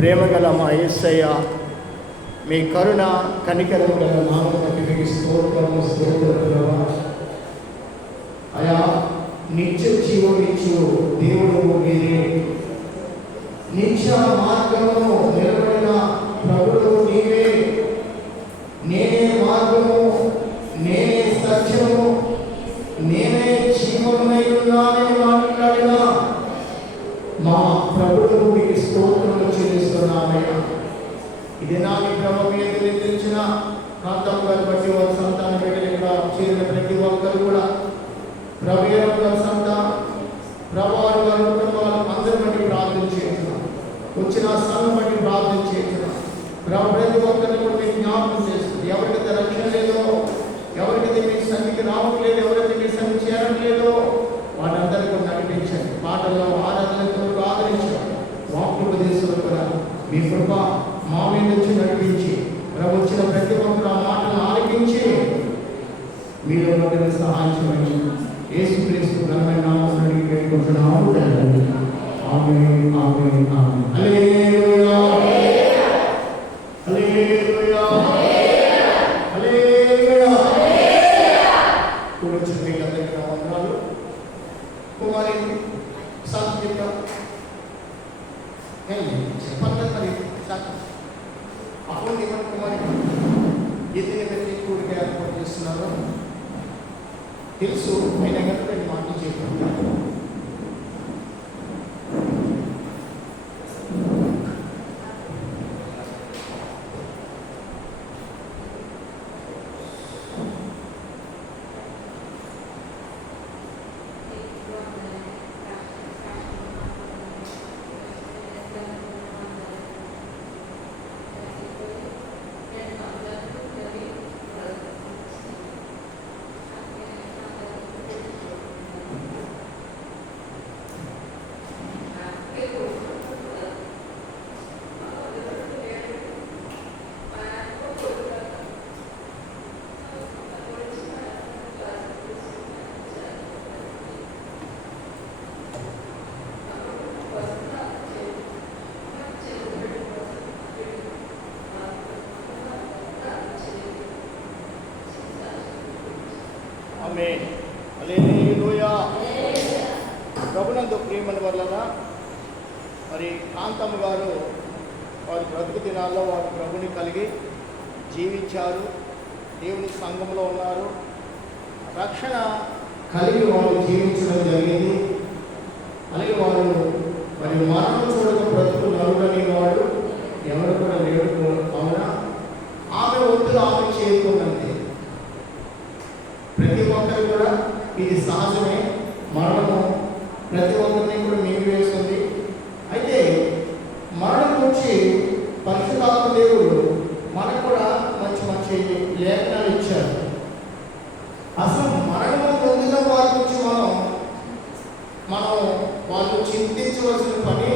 ప్రేమగల మా యేసయ్య, మీ కరుణ కనికరం గల నామమునకు మీకు స్తోత్రము ప్రభువా. అయా, నిత్య జీవమిచ్చు దేవుడు మీరే, నిత్య మార్గము నిలబడిన ప్రభువు నీవే. నేనే మార్గము, నేనే సత్యము, నేనే జీవమై ఉన్నానని మాట్లాడిన మా ప్రభువుకు మీకు స్తోత్రము చెల్లిస్తున్నామయ్యా. ఇది నా మీ ప్రభు మీద నిద్రించిన కాంతం గారు బట్టి వారి సంతాన బిడ్డలు ఇక్కడ చేరిన ప్రతి ఒక్కరు కూడా ప్రభు గారి సంతానం, ప్రభువారు గారి కుటుంబాలు అందరి బట్టి ప్రార్థన చేస్తున్నాం. వచ్చిన సంఘం బట్టి ప్రార్థన చేస్తున్నాం. ప్రభు ప్రతి ఒక్కరిని కూడా మీకు జ్ఞాపకం చేస్తుంది. ఎవరికైతే రక్షణ లేదో, ఎవరికైతే మీ సన్నిధికి రావట్లేదు, ఎవరైతే మీ సన్నిధి చేరట్లేదో వారందరూ కూడా నడిపించండి. పాటల్లో ఆరాధనతో ఆదరించండి. వాక్యోపదేశంలో కూడా మీ కృప మా మీద నుంచి నడిపించి ప్రభు వచ్చిన ప్రతి ఒక్కరు ఆ మాటను ఆలకించి మీలో ఒకరిని సహాయం చేయండి. యేసుక్రీస్తు ఘనమైన నామములో అడిగి వేడుకుంటున్నాము తండ్రి. ఆమేన్, ఆమేన్, ఆమేన్. హల్లెలూయా, హల్లెలూయా, హల్లెలూయా. కూర్చున్న మీకందరికీ నా వందనాలు. కుమారి సంస్కృత చెప్పండి మరి అప్పుడు ఇవ్వండి. కుమారి ఎన్ని వ్యక్తి కూడిక ఏర్పాటు చేస్తున్నారో తెలుసు, అయినా కనుక నేను మాటలు చేయకుండా ప్రభునందు ప్రియమైన వలన మరి కాంతమ్మ గారు వారి బ్రతుకు దినాల్లో వారి ప్రభుని కలిగి జీవించారు. దేవుని సంఘంలో ఉన్నారు. రక్షణ కలిగి వారు జీవించడం జరిగింది. అలాగే వారు మరి మరణం చూడక బ్రతుకు నలుడని వాడు ఎవరు కూడా లేడు. అవునా? ఆమె ఒత్తులు ఆమె చేరుకుందంతే. ప్రతి ఒక్కరు కూడా ఇది సహజమే. మరణము ప్రతి ఒక్కరిని కూడా మింగి వేస్తుంది. అయితే మరణం గురించి పరిశుద్ధాత్మ దేవుడు మనకు కూడా మంచి మంచి లేఖనాలు ఇచ్చారు. అసలు మరణము పొందిన వారి గురించి మనం వాళ్ళు చింతించవలసిన పని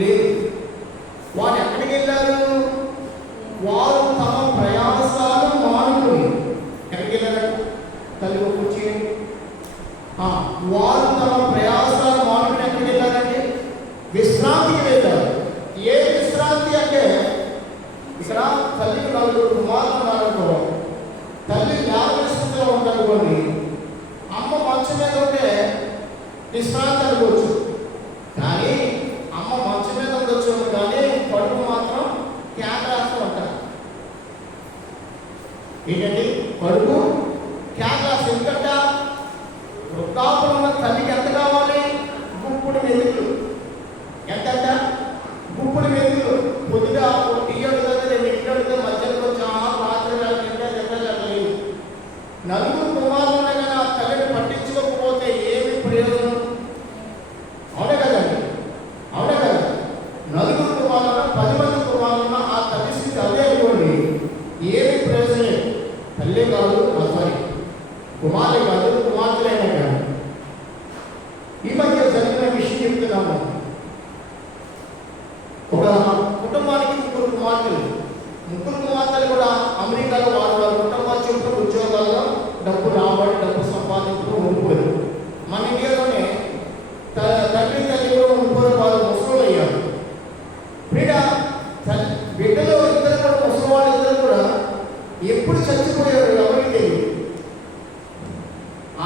లేదు. వారు ఎక్కడికి వెళ్ళారు? వారు తమ ప్రయాసాలు మానుకుని ఎక్కడికి వెళ్ళారు? తల్లి కూర్చి వారు తమ ప్రయాసాలు మానుకుని ఎక్కడికి వెళ్ళారంటే విశ్రాంతికి వెళ్ళారు. ఏ విశ్రాంతి అంటే ఇక్కడ తల్లికి నలుగురు కుమారులు ఉన్నారనుకో, తల్లి జ్ఞాపకస్థితిలో ఉందనుకోండి, అమ్మ మంచం మీద ఉంటే విశ్రాంతి అనుకోవచ్చు. కానీ అమ్మ మంచం మీద ఉండొచ్చు, కానీ కడుపు మాత్రం క్యాన్రాస్తూ ఉంటారు. ఏంటండి? కడుపు క్యాన్రాస్. ఎందుకంటే వృద్ధాపురం ఉన్న తల్లికి ఎంత కావాలి? గుప్పుడు మెతుకులు. ఎంతంట? గుప్పుడు మెతుకులు. పొద్దుగా టీ అడుగుతుంది, 2 ఇంటి అడుగుతుంది, మధ్యలో కొంచెం రాత్రి లేదు. నలుగురు కుమారులు ఉన్నాయి కానీ ఆ తల్లిని పట్టించుకోకపోతే ఏమి ప్రయోజనం? అవునే కదండి, అవునే కదా. నలుగురు కుమారులు 10 మంది కుమారులు ఆ తల్లి స్థితి అదే అనుకోండి, ఏమి ప్రయోజనం? తల్లి కాదు, సారీ కుమారులే కాదు, కుమార్తెలైనా కాదు. ఈ మధ్య జరిగిన విషయం చెప్తున్నాము. ఒక కుటుంబానికి 3 కుమార్తెలు. 3 కుమార్తెలు కూడా అమెరికాలో వారి కుటుంబాలు చుట్టూ ఉద్యోగాల్లో డబ్బు రాబడి, డబ్బు సంపాదించుతూ ఉండిపోయారు. మన ఇండియాలోనే తండ్రి తల్లి కూడా ఉండిపోయి వాళ్ళు ముసలు అయ్యారు.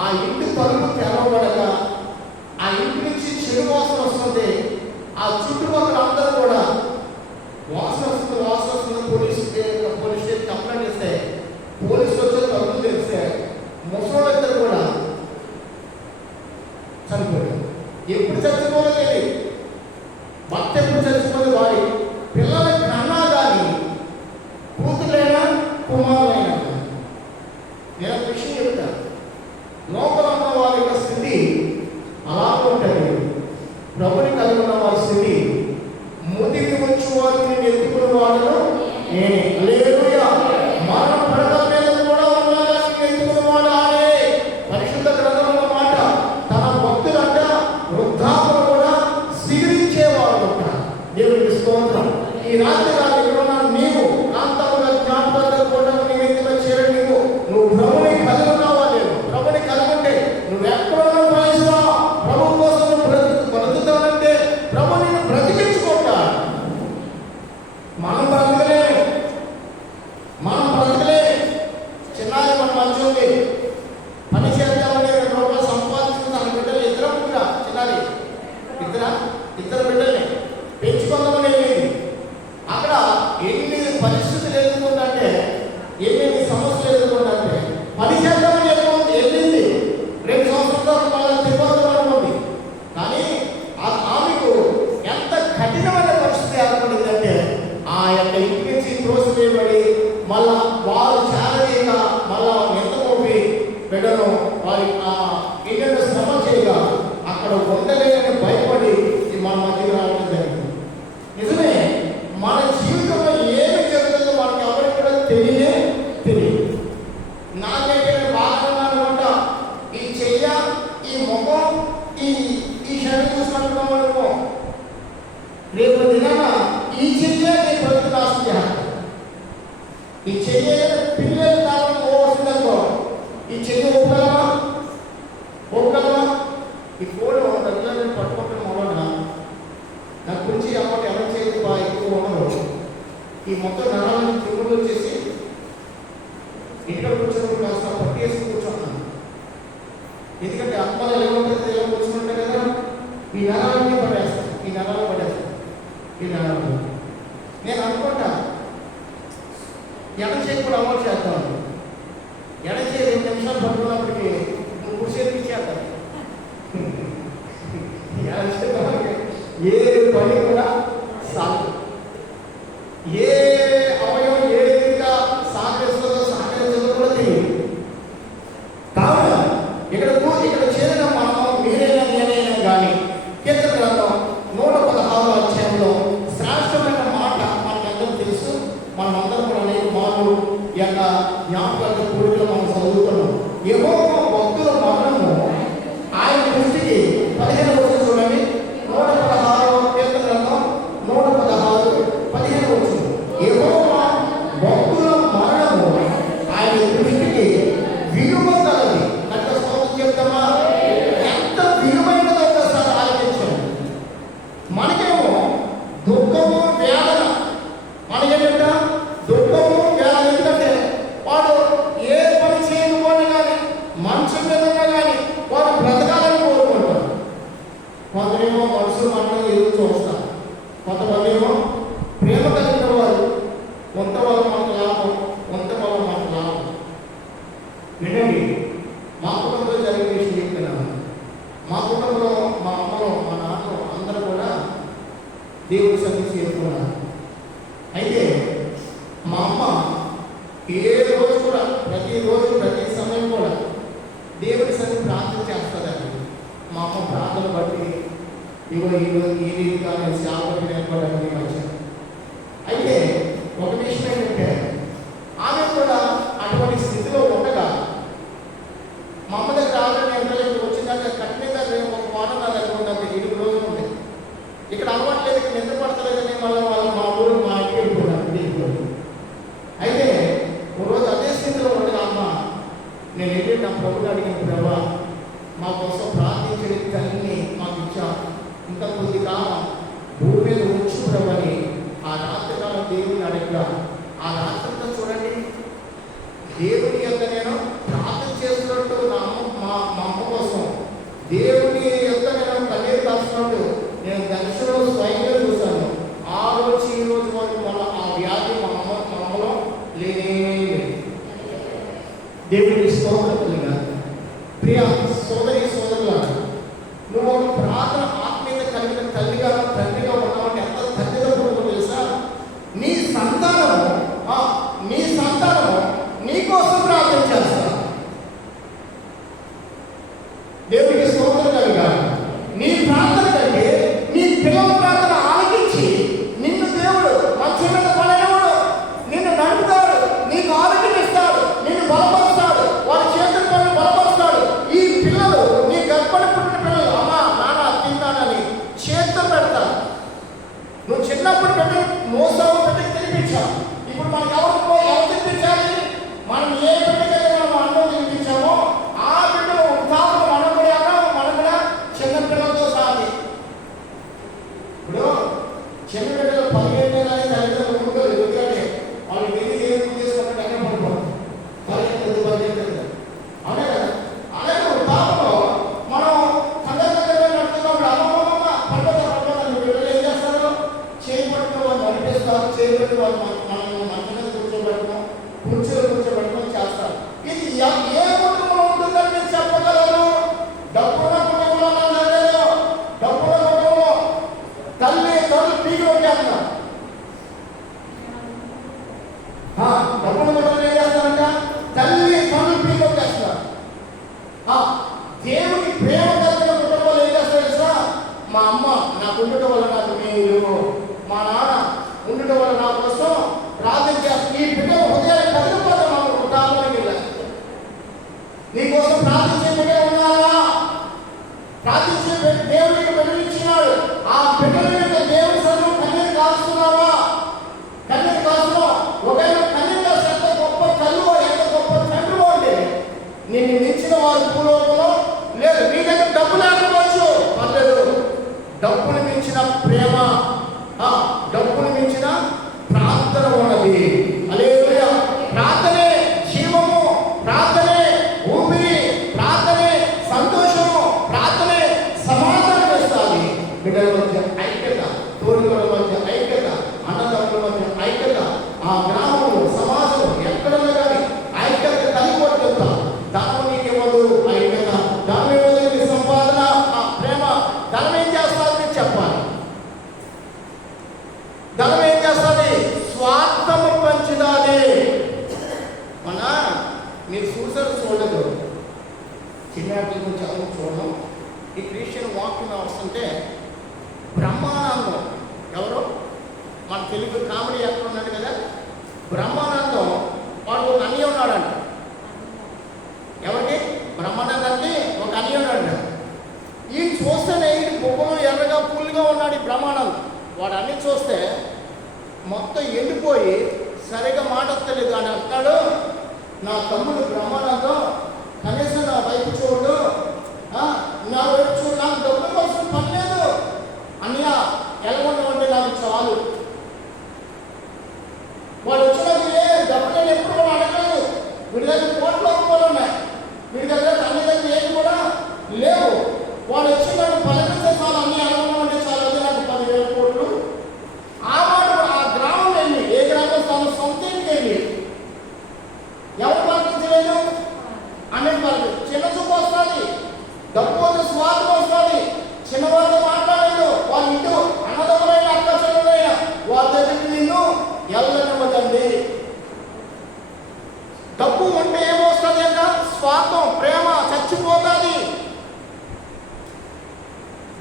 ఆ ఇంటి తలుపు తెరవబడక ఆ ఇంటి నుంచి చెడు వాసన వస్తుంది. ఆ చుట్టుపక్కల అందరూ కూడా వాసన వస్తుంది పోలీస్ స్టేషన్ కంప్లైంట్ ఇస్తే పోలీసులు వచ్చే తలుపులు తెలిస్తే ముసలిద్దరు కూడా చనిపోయారు. ఎప్పుడు చచ్చిపోదో తెలియదు. భర్త ఎప్పుడు చచ్చిపోతే వారి పిల్లల కన్నా కానీ కూతురైనా కుమారులైనా. నేను ఒక విషయం చెప్తాను. లోపల ఉన్న వారి యొక్క స్థితి అలా ఉంటుంది. ప్రభుని కలిగి ఉన్న వారి స్థితి ముదికి వచ్చి వారిని ఎత్తుకున్న వాడును నేనే. హల్లెలూయా. మరణ పడకల మీద కూడా ఉన్నదానికి ఎత్తుకున్న వాడు ఆడే. పరిశుద్ధ గ్రంథంలో మాట తన భక్తులంట వృద్ధాపులు కూడా సిగిరించేవాడు. దేవుడికి స్తోత్రం. ఈ రాత్రి నీవు కాంతముగా జ్ఞాపకాలు కూడా నీ వ్యక్తిలో చేరే నువ్వు ప్రభుని కలిగి ఉన్నావా? లేవు. ప్రభుని కలిగి ఉంటే నువ్వు ఎక్కడున్నా ప్రయత్నిస్తా. ప్రభు కోసం బ్రతుకుతానంటే ప్రభు నేను బ్రతికించుకుంటా. మనం బ్రతకలేము. చిన్నారి మన మంచి ఉంది, పని చేద్దామని 2 రూపాయలు సంపాదించుకుని తన బిడ్డలు ఇద్దరు కూడా చిన్నారి ఇద్దరు బిడ్డల్ని పెంచుకుందామని వెళ్ళింది. అక్కడ ఎన్ని పరిస్థితులు ఎదుర్కొందంటే, ఎన్ని సమస్యలు ఎదుర్కొందంటే, పని చేద్దామని వెళ్ళింది. 2 సంవత్సరాల మళ్ళీ తిరుగుతుంది. కానీ ఆమెకు ఎంత కఠినమైన పరిస్థితి ఏర్పడిందంటే, ఆ యొక్క ఇంటి నుంచి త్రోసివేయబడి మళ్ళా వారు చాలలేక మళ్ళా ఎంత మోపి బిడ్డను వారి ఇంటిని శ్రమ చేయగా అక్కడ ఉండలేని భయపడి మన మధ్యకి రావడం జరిగింది. నిజమే, మన జీవితంలో ఏమి జరుగుతుందో మనకి ఎవరికి కూడా తెలియదు. నాకైతే బాగా ఉంటా ఈ చెయ్య, ఈ ముఖం, ఈ శరీరం చూసుకుంటున్నామనుకో, రేపు దినాన ఈ చెయ్య నేను బ్రతుకు నాశనం చేయాలి. ఈ చెయ్య పిల్లల కాలం వస్తుందనుకో, ఈ చెయ్యి ఒప్పుగలమా? ఈ ఫోన్ దగ్గర పట్టుకుంటున్న వలన నా గురించి అప్పటి ఎవరి చేతి బాగా ఎక్కువ ఉండదు. ఈ మొత్తం నరాలను తిరుగులు వచ్చేసి ఇంట్లో కూర్చొని కాస్త పట్టేసి కూర్చుంటున్నాను. ఎందుకంటే అమ్మాయి ఎలా ఉంటుంది, ఎలా కూర్చుంటాయి కదా, ఈ నరాలన్నీ పడేస్తాను. నేను అనుకుంటా ఎడ చేతి కూడా అమలు చేస్తాను. ఎడ చేతి 2 నిమిషాలు పట్టుకున్నప్పటికీ నువ్వు కూర్చేతికి ఇచ్చేస్తాను. ఏ పని కూడా సాగు, ఏ అవయవం ఏ విధంగా సహకరిస్తుందో సహకరించదో కూడా తెలియదు. కావున ఇక్కడ చేరిన మనము మీరైనా నేనైనా కానీ కీర్తన గ్రంథం 116వ అధ్యాయంలో శ్రేష్టమైన మాట మనకందరూ తెలుసు. మనమందరం కూడా అనేక మార్లు ఈ యొక్క జ్ఞాపకాల కోరికలు మనం చదువుతున్నాం. యెహోవా భక్తుల మరణము ఆయన దృష్టికి 15వ వచనం చూడండి. 116వ కీర్తన గ్రంథం 116:15 వచనం. యెహోవా భక్తుల మరణము ఆయన దృష్టికి విలువ కలది. అంత స్తోత్రం చెప్తామా? ఎంత విలువైనదో ఒకసారి ఆలోచించండి. మనకేమో దుఃఖము వేదన, మనకేంట దుఃఖము వేదన. ఎందుకంటే వాడు ఏ పని చేయకపోయినా కానీ మంచం మీద ఉన్నా కానీ వాడు బ్రతకాలని కోరుకుంటారు. కొందరేమో మనసు మనం ఎదురు చూస్తారు, కొంతమంది ఏమో ప్రేమ కలిగిన వారు కొంత వల్ల మనకు లాభం, కొంత వల్ల మనకు లాభం. వినండి, మా కుటుంబంలో జరిగిన విషయం చెప్తున్నాను. మా కుటుంబంలో మా అమ్మలో మా నాన్నలో అందరూ కూడా దేవుడి సన్నిధి చేరుకున్నారు. అయితే మా అమ్మ ఏ రోజు కూడా ప్రతిరోజు ప్రతి సమయం కూడా దేవుడి సన్నిధి ప్రార్థన చేస్తుందండి. మా అమ్మ ప్రార్థన బట్టి ఈ రీతిగా నేను సేవకు ఏర్పడని వచ్చాను. అయితే ఒక విషయం ఏంటంటే ఆమె కూడా అటువంటి స్థితిలో ఉండగా మా అమ్మ దగ్గర ఆల్రెడీ ఎంతలేదు వచ్చిందాక కఠినంగా ఒక వారం నా దగ్గర ఉందంటే 7 రోజులు ఉంది. ఇక్కడ అలవాట్లేదు, ఇక్కడ నిద్ర పడతలేదని వాళ్ళు మా ఊరు మా ఇంటికి వెళ్ళిపోయాను. అయితే ఒక రోజు అదే స్థితిలో ఉండగా అమ్మ నేను వెళ్ళి నా ప్రభుని అడిగిన, ప్రభా మా కోసం ప్రార్థించే తల్లిని మాకు ఇచ్చా, ఇంకా కొద్ది కాలం భూమి మీద ఉంచు ప్రభని ఆ రాత్రికాలం దేవుని అడిగా. ఆ రాత్రితో చూడండి, దేవుని యొక్క నేను ప్రార్థన చేస్తున్నట్టు మా దేవుని యొక్క నేను కన్నీరు కాస్తున్నట్టు నేను దర్శనం స్వయంగా చూశాను. ఆ రోజు ఈ రోజు వరకు మళ్ళీ ఆ వ్యాధి మనలో లేనే లేదు. దేవుడికి స్తోత్రం. ప్రియ సోదరి సోదరులారా, నువ్వు ఒక ప్రార్థన ఆత్మీయత కలిగిన తల్లిగా తండ్రిగా ఉన్నావంటే ఎంత తల్లిదండ్రులు తెలుసా? నీ సంతానము నీకోసం ప్రార్థన చేస్తా. దేవుడికి స్తోత్రం కలుగాలి. నీ ప్రార్థన కంటే నీ పిల్లల ప్రార్థన ఆలకించి నిన్ను దేవుడు మంచిగా పడేవాడు, నిన్ను నడుపుతాడు, నీకు ఆరోగ్యం ఇస్తాడు, నిన్ను బలపరుస్తాడు, వారి చేతుల పనులు బలపరుస్తాడు. ఈ పిల్లలు నీ గర్భాన్ని పుట్టిన పిల్లలు అమ్మా నాన్న తిన్నానని చేతులు పెడతారు. నువ్వు చిన్నప్పుడు బిడ్డలు మోసావు, బిడ్డకి తినిపించావు. ఇప్పుడు మనకు ఎవరు తినిపించాలి? మనం ఏ బిడ్డకైతే మనం అన్నం తినిపించామో ఆ బిడ్డలు ఉత్సాహం మనం కూడా చిన్న పిల్లలతో సాగి. ఇప్పుడు చిన్న బిడ్డలు 15 ఏళ్ళని తల్లిదండ్రులు ముందుగా ఎందుకంటే వాళ్ళు వెళ్ళి ఏం చేసుకుంటే ఎక్కడ పడిపోతారు. 15 అనే కదా. అలాగే ఉత్సాహంలో మనం సందర్భంగా నడుతున్నప్పుడు అమ్మమ్మ పడిపోతారు. బిడ్డలు ఏం చేస్తారు? చేయి పట్టుకుని వాళ్ళు నడిపేస్తారు. చేయి పట్టి వాళ్ళు మనం మంచిగా కూర్చోబెట్టుకొని చేస్తారు. ఇది ఏ కుటుంబంలో ఉంటుందని నేను చెప్పగలను? డబ్బున్న కుటుంబంలో లేదు. డబ్బున్న కుటుంబంలో తల్లి పీకి వచ్చేస్తున్నారు. డబ్బున్న కుటుంబంలో ఏం చేస్తారంట? తల్లి పీకి వచ్చేస్తున్నారు. దేవుని ప్రేమ కలిగిన కుటుంబాలు ఏం చేస్తారు తెలుసా? మా అమ్మ నాకు ఉండటం వల్ల నాకు మీరు, మా నాన్న ఉండటం వల్ల నా కోసం ప్రార్థన చేస్తారు. ఈ బిడ్డ హృదయాన్ని కదిలిపోతాం. మనం కుటుంబానికి వెళ్ళాలి. నీకోసం ప్రార్థించే బిడ్డ ఉన్నారా? ప్రార్థించే దేవుడికి వెలుగుచ్చినాడు. ఆ బిడ్డల యొక్క దేవుని సన్నిధిలో కన్నీరు కాస్తున్నావా? కన్నీరు కాస్తున్నావు. ఒకవేళ కన్నీరు కాస్త ఎంత గొప్ప కళ్ళు, ఎంత గొప్ప తండ్రి అంటే నిన్ను మించిన వారు భూలోకంలో లేదు. నీ దగ్గర డబ్బు లేకపోవచ్చు, పర్లేదు. డబ్బుని మించిన ప్రేమ, డబ్బుని మించిన ప్రార్థన ఉన్నది. హల్లెలూయా. ప్రార్థనే జీవము, ప్రార్థనే ఊపిరి, ప్రార్థనే సంతోషము, ప్రార్థనే సమాధానం ఇస్తాది. బిడ్డల మధ్య ఐక్యత, తోడుగల మధ్య ఐక్యత, అన్నదమ్ముల మధ్య ఐక్యత, ఆ గ్రామంలో సమాజం ఎక్కడన్నా కానీ ఐక్యత కలిగిపోతుందా? ధనం నీకేమదు ఐక్యత, ధనం ఏమో సంపాదన, ప్రేమ. ధనం ఏం చేస్తారని చెప్పాలి. ధనం ఏం చేస్తుంది? స్వార్థము పంచుదాది. మీరు చూడదు, చిన్నటి నుంచి చదువు చూడడం. ఈ క్రిస్టియన్ వాక్యం వస్తుంటే బ్రహ్మానందం ఎవరు మన తెలుగు కామెడీ ఎక్కడ ఉన్నాడు కదా, బ్రహ్మానందం వాడు ఒక అన్నయ్య ఉన్నాడంట. ఎవరికి? బ్రహ్మానందానికి ఒక అన్నయ్య ఉన్నాడు. ఈ చూస్తేనే ఈ బొమ్మలు ఎర్రగా పుల్లుగా ఉన్నాడు ఈ బ్రహ్మానందం. వాడు అన్ని చూస్తే మొత్తం ఎండిపోయి సరిగా మాట వస్తలేదు అని అంటాడు. నా తమ్ముడు బ్రహ్మానందం కనీసం నా వైపు చూడు, నా వైపు చూడు, నాకు డబ్బు కోసం పని లేదు అన్నయ్య, ఎలాగొండమంటే నాకు చాలు. వాడు వచ్చినప్పుడు డబ్బు నేను ఎప్పుడు కూడా అడగలేదు. వీడి దగ్గర కోట్ల రూపాయలు ఉన్నాయి, వీడి దగ్గర అన్ని దగ్గర ఏది కూడా లేవు. వాడు వచ్చినప్పుడు పలకరిస్తే చాలు, అన్ని ఎలాగొండమంటే చాలు, అది నాకు 10,000 కోట్లు. ఆ మాట ఆ గ్రామం వెళ్ళి, ఏ గ్రామం తన సొంత ఇంటికి వెళ్ళి ఎవరు పలకించలేదు అనేది వాళ్ళకి చిన్న చూపు వస్తుంది, డబ్బు వచ్చి స్వార్థం వస్తుంది. చిన్నవాళ్ళతో మాట్లాడలేదు. వాళ్ళ ఇంటి అన్నదమ్ములైన అక్క చెల్లెలైన వాళ్ళ దగ్గరికి నిన్ను వెళ్ళనివ్వదండి. డబ్బు ఉంటే ఏమొస్తుంది అంట? స్వార్థం, ప్రేమ చచ్చిపోతుంది.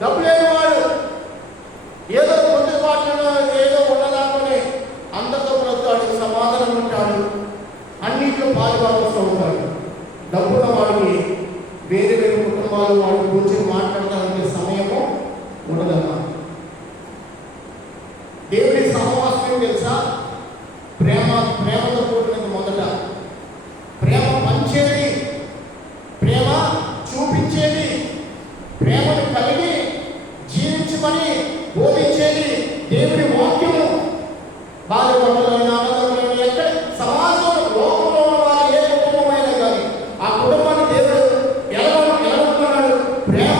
డబ్బు లేని వాడు ఏదో కొద్ది వాటిలో ఏదో ఉన్నదాంట్లోనే అందరితో బ్రతాడు, సమాధానం ఉంటాడు, అన్నింటిలో పాలుభాగస్తూ ఉంటాడు. డబ్బున్న వాడికి వేరే వేరే కుటుంబాలు వాడి కూర్చొని మాట్లాడడానికి సమయము ఉండదమ్మా. దేవుడి సహవాసం తెలుసా? ప్రేమతో కూడినది. మొదట ప్రేమ పంచేది, ప్రేమ చూపించేది, ప్రేమను కలిగి జీవించమని బోధించేది దేవుడి వాక్యము. భార్య భర్తలైన అన్నదమ్ములైన ఎక్కడ సమాజంలో లోకంలో ఉన్న వారు ఏ కుటుంబమైనా కానీ ఆ కుటుంబాన్ని దేవుడు ఎలా ఉంటున్నాడు? ప్రేమ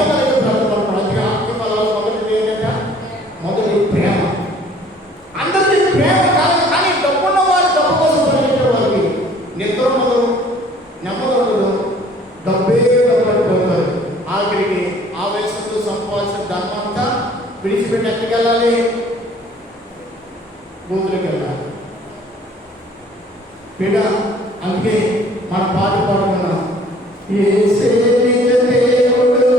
విడిచిపెట్టి ఎక్కడికి వెళ్ళాలి? బూతులకు వెళ్ళాలి. బిడ్డ, అందుకే మన పాట పాడుకున్నాం, యేసే నిజ దేవుడు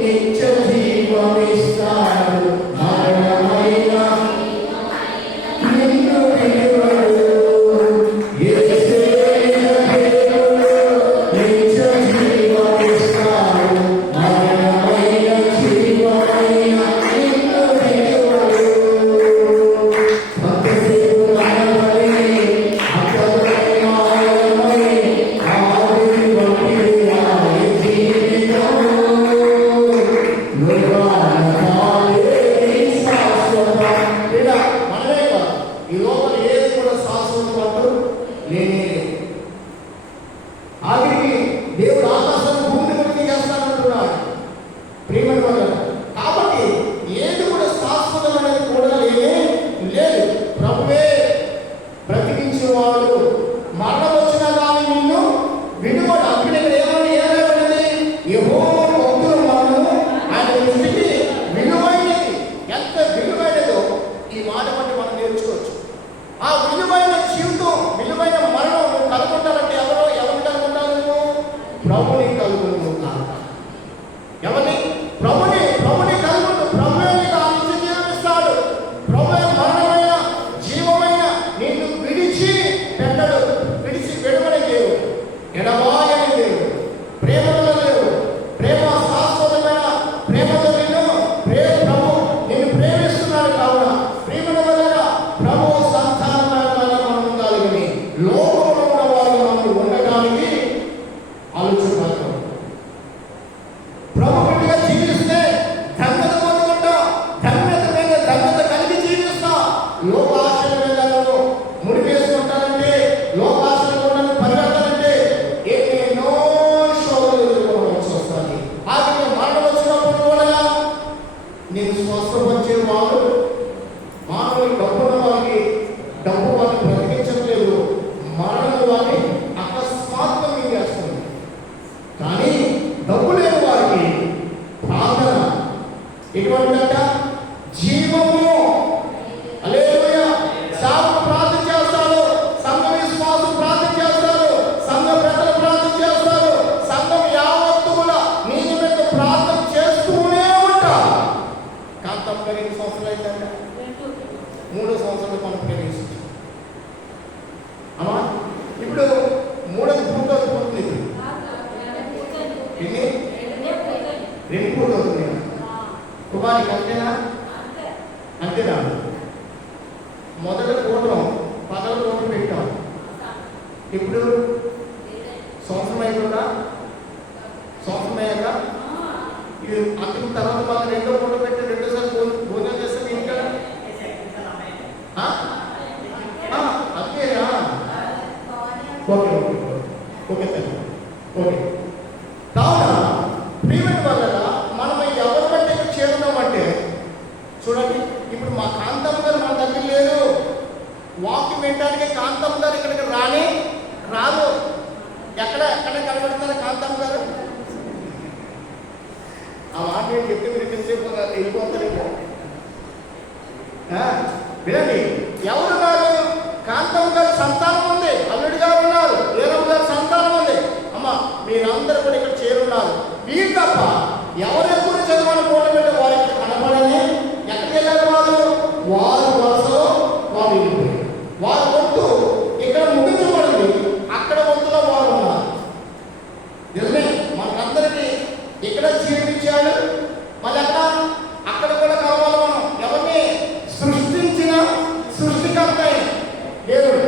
నిత్య జీవమిస్తాడు, మరణమైన నిన్ను విడువడు. యేసే నిజ దేవుడు నిత్య జీవమిస్తాడు, మరణమైన జీవమైన నిన్ను విడువడు. భక్తిసేపు నడవడి ఈ లోపల ఏది కూడా శాశ్వతం అంటూ నేనే. ఆఖరికి దేవుడు ఆకాశాన్ని భూమిని కూడా చేస్తానంటున్నాడు ప్రియమైన వల్ల. కాబట్టి ఏది కూడా శాశ్వతం అనేది కూడా లేనే లేదు. ప్రభువే బ్రతికించేవాడు. మరణం వచ్చినా కానీ నిన్ను విడువడు. అక్కడ ఏమైనది? యెహోవా భక్తుల మరణము ఆయన దృష్టికి విలువైనది. ఎంత విలువైనదో ఈ మాట బట్టి మనం నేర్చుకోవచ్చు. ఆ విలువైన జీవితం, విలువైన మరణం నువ్వు కలుగుంటానంటే ఎవరిని కలుగుంటావు? ప్రభుని కలుగును. ఎవరిని? ప్రభుని కలుగుంటు. ప్రభువే నీకు ఆ నిత్య జీవం ఇస్తాడు. ప్రభువే మరణమైన జీవమైన నిన్ను విడిచి పెట్టడు. విడిచి విడవని దేవుడు, ఎడబాయని దేవుడు, ప్రేమల దేవుడు. ప్రేమ శాశ్వతమైన ప్రేమతో ప్రభు నిన్ను ప్రేమిస్తున్నాడు. కావున ప్రేమల వల్ల ప్రభు సంతానమైన మనం ఉండాలి. కానీ లోకంలో ఉన్న వాళ్ళు మనం ఉండడానికి ఆలోచించాలి. ప్రభు బిడ్డగా జీవిస్తే ధన్యత పొందుకుంటా, ధన్యత మీద ధన్యత కలిగి జీవిస్తా. లోకాశల మీద ముడివేసుకుంటానంటే, లోకాశల కూడా పరిగెత్తాలంటే ఎన్నెన్నో శోధనలు ఎదుర్కోవాల్సి వస్తుంది. ఆఖరికి మరణం వచ్చినప్పుడు కూడా నేను స్వస్థపరిచేవాడు. మానవులు డబ్బున్న వారికి డబ్బు వారిని బ్రతికించట్లేదు. మరణం వారిని అకస్మాత్తుగా మింగేస్తుంది. కానీ డబ్బు లేని వారికి ప్రార్థన ఎటువంటిదంట? జీవము. హల్లెలూయా. సాగు ప్రార్థన చేస్తారు, సంఘ విశ్వాసం ప్రార్థన చేస్తారు, సంఘ పెద్దలు ప్రార్థన చేస్తారు, సంఘం యావత్తు కూడా నీ నిమిత్తం ప్రార్థన చేస్తూనే ఉంటారు. కాంతం గారు 2 సంవత్సరాలు అయితే 3 సంవత్సరాలు మనం ప్రేమించు. అమ్మా ఇప్పుడు 3వ పూర్తవుతుంది. ఎన్ని? 2 పూర్తవుతుంది. కుమారికి అంతేనా? అంతేనా? మొదటి కూటం 10 కోట్లు పెట్టాం. ఇప్పుడు సంవత్సరం అయిపోయిందా? సంవత్సరం అయ్యాక ఇది అంతిమ తర్వాత మళ్ళీ 2వ కూట పెట్టి 2సారి భోజనం చేస్తే మీకు కదా అదేనా? Okay okay okay sir okay. కావున ప్రియమైన వల్ల మనం ఎవరి బట్టి చేరున్నామంటే చూడండి. ఇప్పుడు మా కాంతమ్మ గారు మన దగ్గర లేదు. వాక్యం వినడానికి కాంతమ్మ గారు ఇక్కడికి రాదు. ఎక్కడ కనబడతారా కాంతమ్మ గారు? ఆ మాట నేను చెప్తే మీరు ఎంతసేపు వెళ్ళిపోతారేమో. వినండి, ఎవరున్నారు? కాంతమ్మ గారు సంతానం ఉంది, అల్లుడి గారు ఉన్నారు, వీరమ్మ గారు సంతానం ఉంది. అమ్మ మీరందరూ కూడా ఇక్కడ చేరున్నారు. వీరు తప్ప ఎవరెప్పుడు చదవని కూడబెట్టి వారికి కనపడని ఎక్కడికి వెళ్ళారు? వారు వరుసలో వారు వెళ్ళిపోయారు. వారి వంతు ఇక్కడ ముగించబడింది, అక్కడ వంతులో వారు ఉన్నారు. నిజమే, మనకందరికీ ఇక్కడ జీవించాడు. మళ్ళీ అక్కడ కూడా కావాలి. మనం ఎవరిని సృష్టించిన సృష్టికర్త దేవుడు.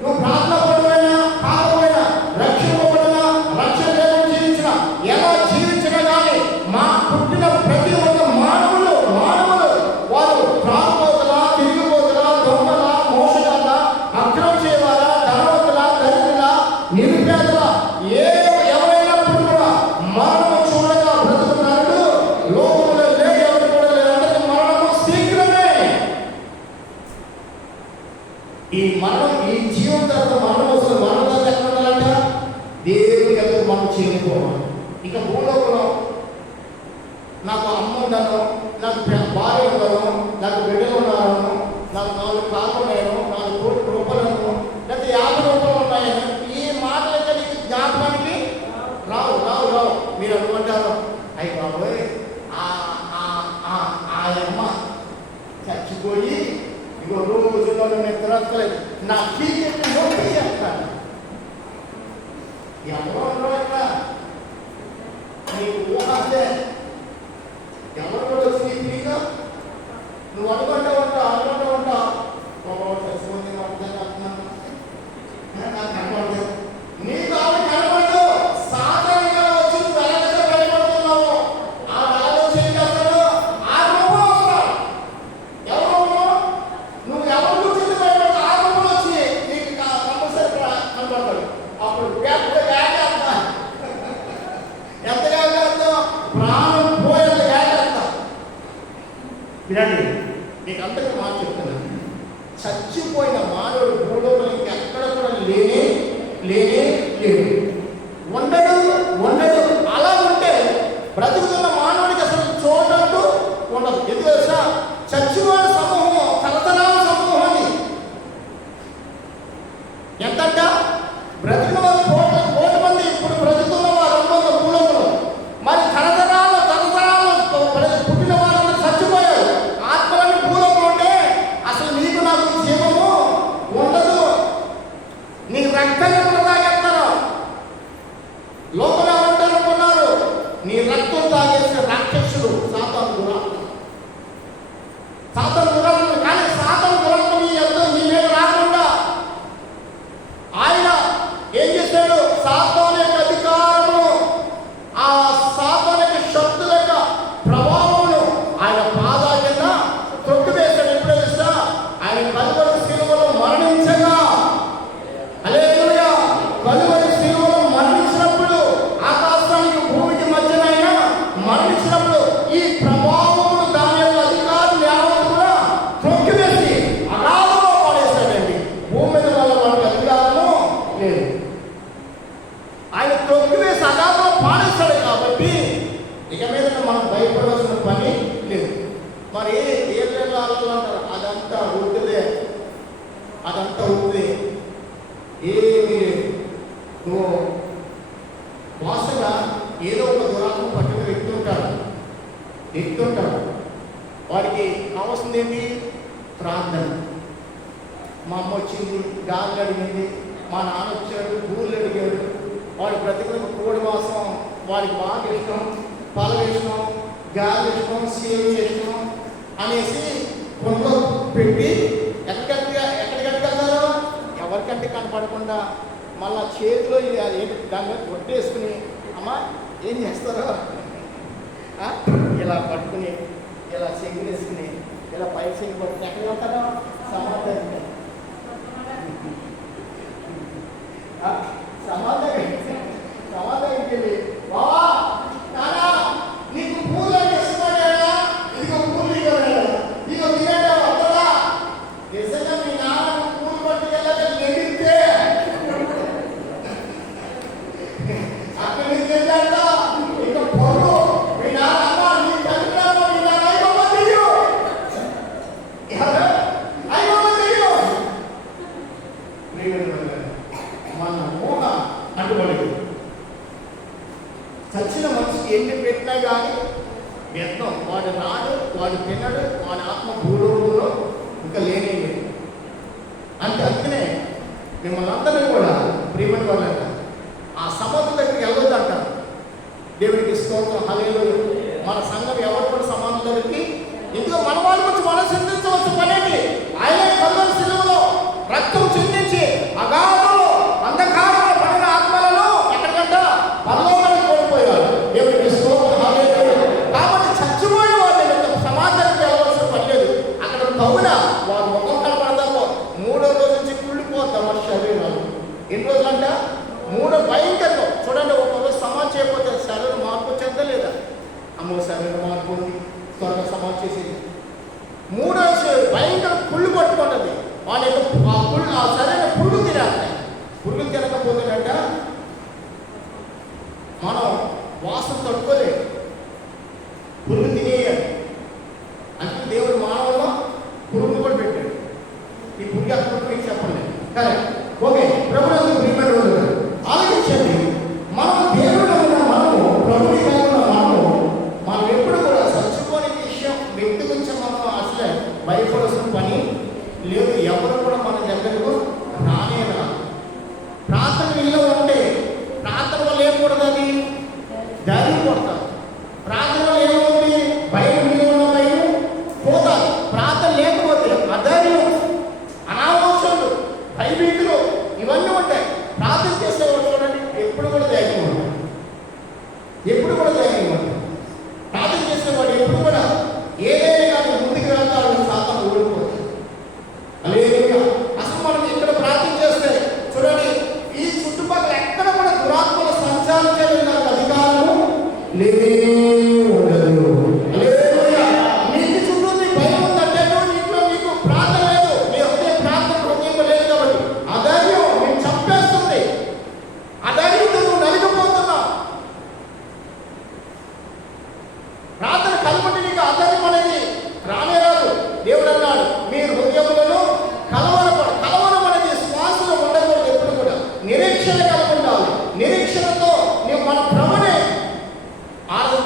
నువ్వు ప్రార్థన పడిపోయినా కాకపోయినా, రక్షింపబడినా రక్షణ లేకుండా జీవించిన, ఎలా జీవించినా కానీ మా పుట్టిన ప్రతి ఒక్క మానవులు వారు త్రాగుబోతులా, తిరిగిపోతులా, దొంగలా, మోసగాళ్ళ, అక్రమం చేయవాలా, ధనవంతుల, దరిద్రుల, నిరుపేదల, ఎవరైనప్పుడు కూడా మరణం చూడక బ్రతుకున్నాడు. లోకంలో లేదు, ఎవరు కూడా లేదు. అందరికీ మరణము శీఘ్రమే. ఈ మరణం, ఈ జీవం తర్వాత మరణం వస్తుంది. మరణం తర్వాత ఎక్కడ ఉండాలంట? దేవుని యొక్క మనం చేరుకోవాలి. ఇక భూలోకంలో నాకు అమ్మ ఉండను, నాకు భార్య ఉండదు, అయ్యి బాబోయ్ ఆయమ్మ చచ్చిపోయి ఇగో రోజులో నిద్ర వస్తలేదు, నా కీకి నొప్పి చేస్తాను. ఎవరో ఇక్కడ నీకు ఊహే ఎవరు కూడా వచ్చి నీకు నువ్వు అనుకుంటూ ఉంటావు చచ్చిపోతే అర్థం కాస్తున్నాను నాకు కనపడదు, నీకు ఆవిడ కనపడదు. సాధారణంగా వచ్చి నువ్వు ఎలాగైతే భయపడుతున్నావు ఆ ఆలోచన చేస్తాడు, ఆ రూపంలో వస్తావు. ఎవరు నువ్వు ఎవరు కూర్చొని భయపడతావు, ఆ రూపంలో వచ్చి నీకు కంపల్సరీ కనపడతాడు. అప్పుడు ఎంతగా ప్రాణం పోయేది ఏకేస్తాం. వినండి, నీకు అంతగా మాట చెప్తున్నాను, చచ్చిపోయిన మానవుడు భూలోకంలో ఇంకెక్కడ కూడా లేనే లేడు, ఉండడు. అలా ఉంటే బ్రతుకుతున్న మానవుడికి అసలు చూడటం ఉండదు. ఎందుకు తెలుసా? చచ్చిపోయిన సమూహం తరతరాల సమూహం అని. ఎంతంట బ్రతికిన వారు కోటి మంది, ఇప్పుడు బ్రతుకుతున్న వారు 200 భూలోకంలో. మరి తరతరాలు పుట్టిన వారు చచ్చిపోయారు. ఆత్మలను భూలోకంలో ఉంటే అసలు నీకు నాకు జీవము ఉండదు. నీకు రక్తం తాగేస్తారు. లోపల ఉంటారనుకున్నారు, నీ రక్తం తాగేసిన రాక్షసుడు సాతాను దురాత్మ. కానీ సాతాను దురాత్మ నీ మీద రాకుండా ఆయన ఏం చేశాడు? సాతాను యొక్క అధికారము, ఆ సాతాను యొక్క శక్తుల యొక్క ప్రభావమును ఆయన పాదాల కింద తొక్కివేశాడు. ఎప్పుడో తెలుసా? ఆయన కలువరి శిలువలో మరణించగా, హల్లెలూయా, కలువరి శిలువలో మరణించినప్పుడు, ఆకాశానికి భూమికి మధ్యన ఆయన మరణించినప్పుడు ఈ ప్రభావమును, దాని యొక్క అధికారులు యావత్తు కూడా తొక్కివేసి అగాధంలో పడేశాడండి. భూమి మీద వల్ల వాళ్ళకి అధికారము లేదు. ఆయన తొక్కివేసి అగాధంలో పాడేస్తాడు. కాబట్టి ఇక మీద మనం భయపడవలసిన పని లేదు. మరి ఏ అంటారు, అదంతా ఊరిదే, ఏమీ లేదు. నువ్వు వాసగా ఏదో ఒక దురాత్మ పట్టుకుని ఎక్కుతుంటాడు. వాడికి కావాల్సింది ఏంటి? ప్రార్థన. మా అమ్మ వచ్చింది, గాలి అడిగింది, మా నాన్న వచ్చాడు, ఊళ్ళు అడిగాడు. వాడి బ్రతికిన కోడి మాసం వాడికి బాగా ఇష్టం, పళ్ళ ఇష్టం, గాలి ఇష్టం, సేవ ఇష్టం అనేసి కొండలో పెట్టి ఎక్కడికెళ్తారో ఎవరికంటే కనపడకుండా మళ్ళా చేతిలో ఏంటి దాన్ని కొట్టేసుకుని, అమ్మ ఏం చేస్తారో ఇలా పట్టుకుని, ఇలా చెంగులేసుకుని, ఇలా పై చెంగు పట్టుకుని ఎక్కడికి వెళ్తారో సమాధానికి వెళ్ళి, బావా నానా నీకు పూలు ఇస్తున్నాడా, ఇదిగో పూలు ఇదిగో తీయడా వద్దరా. నిజంగా మీ నాన్న పూలు పట్టుకెళ్ళక లెగిస్తే అక్కడి నుంచి వెళ్ళాడా ఇక పొరు మీ నాన్న నీ తల్లిదండ్రులు మీ నాన్న అయిపోమో తెలియదు మన మూల అడ్డుపడదు. చచ్చిన మనిషికి ఎన్ని పెట్టినా కానీ వ్యర్థం. వాడు రాడు, వాడు తినడు, వాడి ఆత్మ భూలోకంలో ఇంకా లేనే లేదు. అందుకనే మిమ్మల్ని అందరినీ కూడా ప్రియమైన వాళ్ళంట ఆ సమాధుల దగ్గరికి వెళ్ళొద్దంటారు. దేవుడికి స్తోత్రం, హల్లెలూయా. మన సంఘం ఎవరు కూడా సమాధుల దగ్గరికి ఎందుకో మన వాళ్ళ గురించి మనం చింతించవలసిన పనేంటి? ఆయన కలువరి శిలువలో రక్తం చిందించి అగాధంలో అంధకారంలో పడిన ఆత్మలను ఎక్కడికంట పరలోకానికి కోల్పోయారు. దేవుడికి స్తోత్రం, హల్లెలూయా. కాబట్టి చచ్చిపోయిన వాళ్ళు సమాధానికి వెళ్ళవలసిన పని లేదు. అక్కడ తగున వారు ముఖం కనపడతాము. 3వ రోజు నుంచి కుళ్ళిపోతాం మన శరీరాలు. ఎన్ని రోజులంట? 3 భయంకరంగా. చూడండి, ఒకరోజు సమాధి చేయకపోతే శరీరం మార్పు చెందలేదా? అమ్మో శరీరం మార్పు ఉంది, త్వరగా సమాధి చేసేది. 3వ రోజు భయంకర పుళ్ళు పట్టుకుంటుంది. వాళ్ళ ఆ శరీరం పురుగు తినాలి. పురుగులు తినకపోతేనంట మనం వాసన తట్టుకోలేదు, పురుగు తినేయాలి. అంటే దేవుడు మానవుల్లో పురుగును కూడా పెట్టాడు. ఈ పురుగు అక్కడ మీకు చెప్పండి. Correct, okay. ప్రభుత్వం ప్రియమైన ఆలోచించండి. మనం దేవుడు మనము ప్రభుత్వ మనము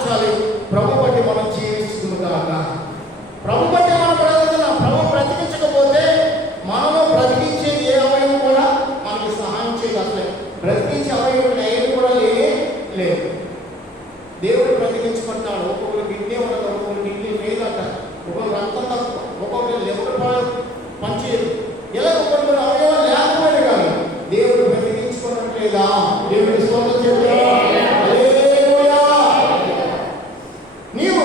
ఆలోచించాలి. ప్రభు బట్టి మనం జీవిస్తున్నాక, ప్రభు బట్టి మనం బ్రతుకుతున్నాం. ప్రభు బ్రతికించకపోతే మనము బ్రతికించేది ఏ అవయవం కూడా మనకి సహాయం చేయదు. అసలే బ్రతికించే అవయవం ఏది కూడా లేదు. దేవుడు బ్రతికించుకుంటాడు. ఒక్కొక్కరు కిడ్నీ ఉండదు, ఒక్కొక్కరు కిడ్నీ లేదంట, ఒక్కొక్కరు రక్తం తక్కువ, ఒక్కొక్కరు లివర్ పనిచేయదు. ఇలా ఒక్కొక్కరు అవయవాలు లేకపోయినా కానీ దేవుడు బ్రతికించుకోవట్లేదా? దేవుడి స్తోత్రం చెప్తావా? నీవు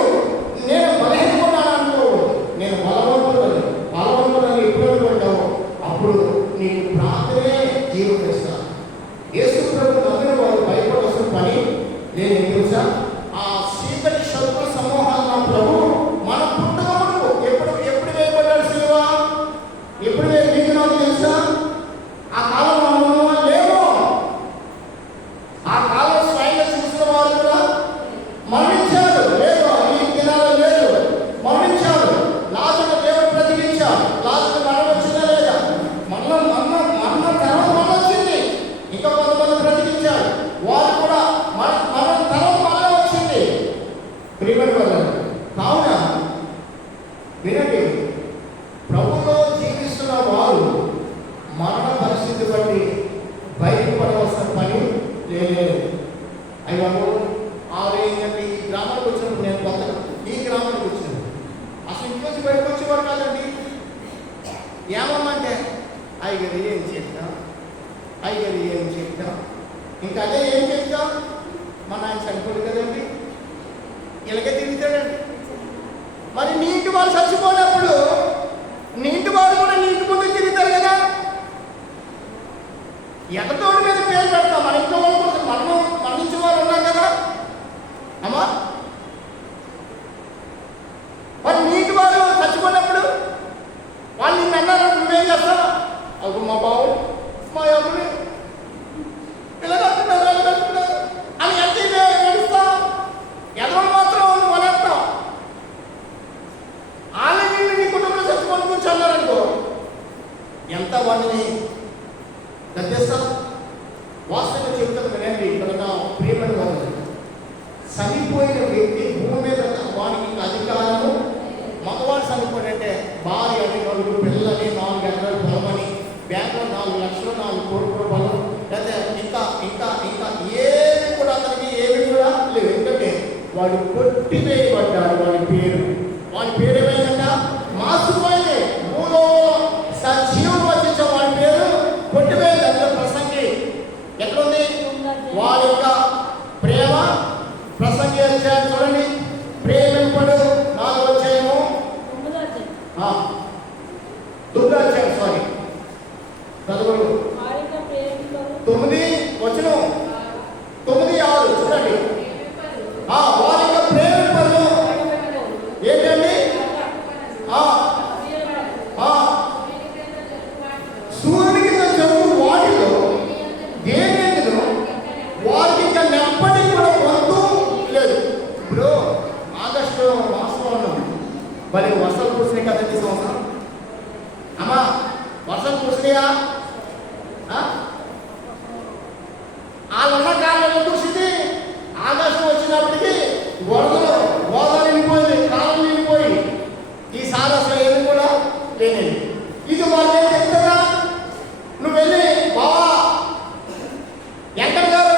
నేను బలహీనకున్నాను అనుకోవు, నేను బలవంతులని ఎప్పుడు అనుకుంటావు అప్పుడు నీకు ప్రార్థనే జీవం చేస్తాను. యేసు ప్రభు నమ్మిన వారు భయపడవలసిన పని నేను తెలుసా? ఆ చీకటి శత్రు సమూహాల ప్రభు మన పుట్టగముడు ఎప్పుడు వేయబడ్డాడు శిలువ? ఎప్పుడు మీకు నాకు తెలుసా? ఆ కాలంలో మనం లేవు. ఆ కాలంలో స్వయంగా చూసిన వారు కూడా మరణించారు. లేదు, ఈ దినాల్లో లేదు, మరణించారు. లాజరు దేవుడు బ్రతికించాడు. లాజరు మరణం వచ్చిందా లేదా? మరణం తర్వాత మరణం వచ్చింది. ఇంకా కొంతమంది బ్రతికించారు. వారు కూడా మరణం తర్వాత మరణం వచ్చింది. ప్రియమైన వాళ్ళండి, కావున వినండి, ప్రభులో జీవిస్తున్న వారు మరణ పరిస్థితి బట్టి బయటపడవలసిన పని లేదు. అయ్యో 6 ఈ గ్రామానికి వచ్చినప్పుడు, నేను కొత్తగా ఈ గ్రామానికి వచ్చినప్పుడు అసలు ఇంటి నుంచి బయటకు వచ్చేవారు కాదండి. ఏమమ్మంటే అయ్యగారు ఏం చెప్తాం, అయ్యగారు ఏం చెప్తాం, ఇంకా అదే ఏం చెప్తాం, మా నాయన చనిపోడు కదండి, ఇలాగే తిరుగుతాడండి. మరి నీ ఇంటి వాళ్ళు చచ్చిపోయినప్పుడు నీ ఇంటి వాళ్ళు కూడా నీ ఇంటి ముందు తిరుగుతారు కదా. ఎదతోడి మీద పేరు పెడతాం. మన ఇంట్లో వాళ్ళు కూడా మరణించే వాళ్ళు ఉన్నారు కదా అమ్మా. మరి నీటి వారు చచ్చిపోయినప్పుడు వాళ్ళు నిన్ను అన్నారు, నువ్వేం చేస్తావు? అప్పుడు మా బావు మా ఎవరు పిల్లలు అని ఎంత ఏడుస్తావు? ఎదవలు మాత్రం నువ్వు అనేస్తావు. వాళ్ళని నీ కుటుంబంలో చచ్చిపోయిన గురించి అన్నారనుకో, ఎంత వాడిని గద్దెస్తావు? వాస్తవంగా చెబుతాను వినండి. ఇక్కడ నా ప్రియమైన వాళ్ళు, చనిపోయిన వ్యక్తి భూమి మీద వానికి అధికారము, మగవాడు చనిపోయిందంటే భార్య అని, 4 పిల్లలని, 4 ఎకరాల పొలమని, బ్యాంకులో 4 లక్షలు, 4 కోట్ల పొలం, లేదా ఇంకా ఇంకా ఇంకా ఏమి కూడా అతనికి ఏమి కూడా లేవు. ఎందుకంటే వాడు కొట్టివేయబడ్డాడు. వాడి పేరు ఏమైందంట? మాసిపోయింది. భూలో సజీవం వచ్చించే వాడి పేరు కొట్టివేయదు. అందులో ప్రసంగి ఎట్లుంది? వాడి యొక్క ప్రేమ ప్రసంగి వచ్చారు చూడండి. ప్రేమింపడు 4వ అధ్యాయము 9వ అధ్యాయం సారీ చదువులు 9 వచనం 9:6 చూడండి. వారి యొక్క ప్రేమింపడు ఏంటండి? సూర్యునికి జరుగు వాటిలో దేనిలో వారికి ఇంకా నెప్పటికి కూడా వంతు లేదు. ఇప్పుడు ఆగస్టు మాసంలో ఉన్నాం. మరి వర్షాలు కురిసినాయి కదండి సంవత్సరం. అమ్మా వర్షాలు కురిసినాయా? వాళ్ళన్న కాలంలో కురిసింది. ఆగస్టు వచ్చినప్పటికీ గోదావరి నిండిపోయింది, కాలం నిండిపోయి ఈసారి అసలు ఏది కూడా లేనిది. ఇది వాళ్ళు ఏం చెప్తారా? నువ్వు వెళ్ళి బావా వెంకట గారు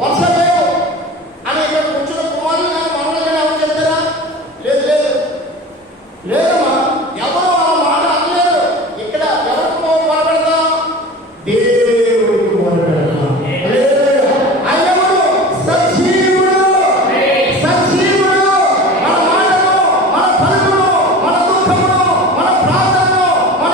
వర్షం లేవు అని ఇక్కడ కూర్చున్న కుమారులు కానీ మనలు కానీ ఎవరు చెప్తారా? లేదమ్మా, ఎవరు ఆ మాట అనలేదు. ఇక్కడ ఎవరికి మొదలుపెడతాం? దేవుడికి మొదలుపెడతాం. మన మాటను, మన పలుకును, మన దుఃఖమును, మన ప్రార్థనను, మన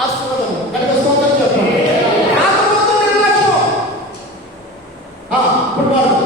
ఆశీర్వాదము కనుక స్తోత్రం చెప్పండి. రాకపోతే నిర్లక్ష్యం. ఇప్పుడు వాడు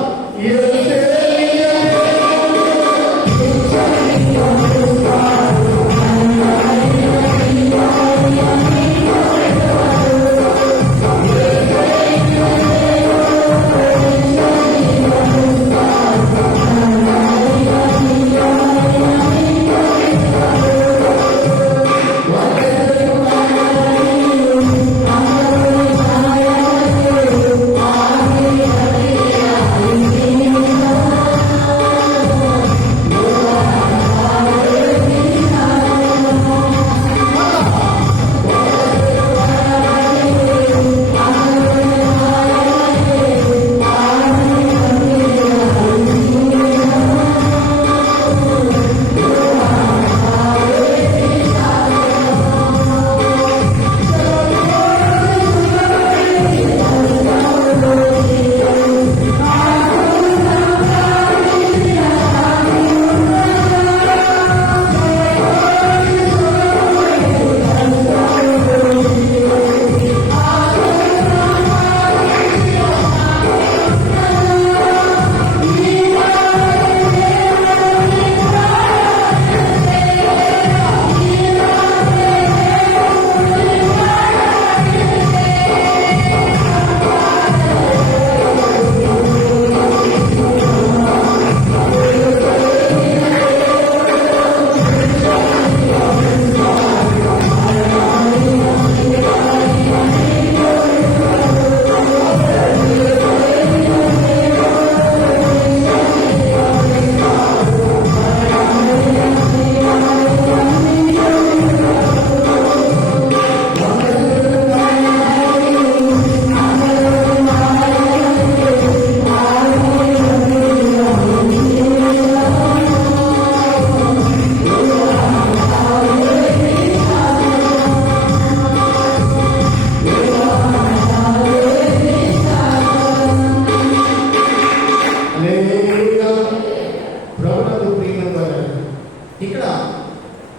ఇక్కడ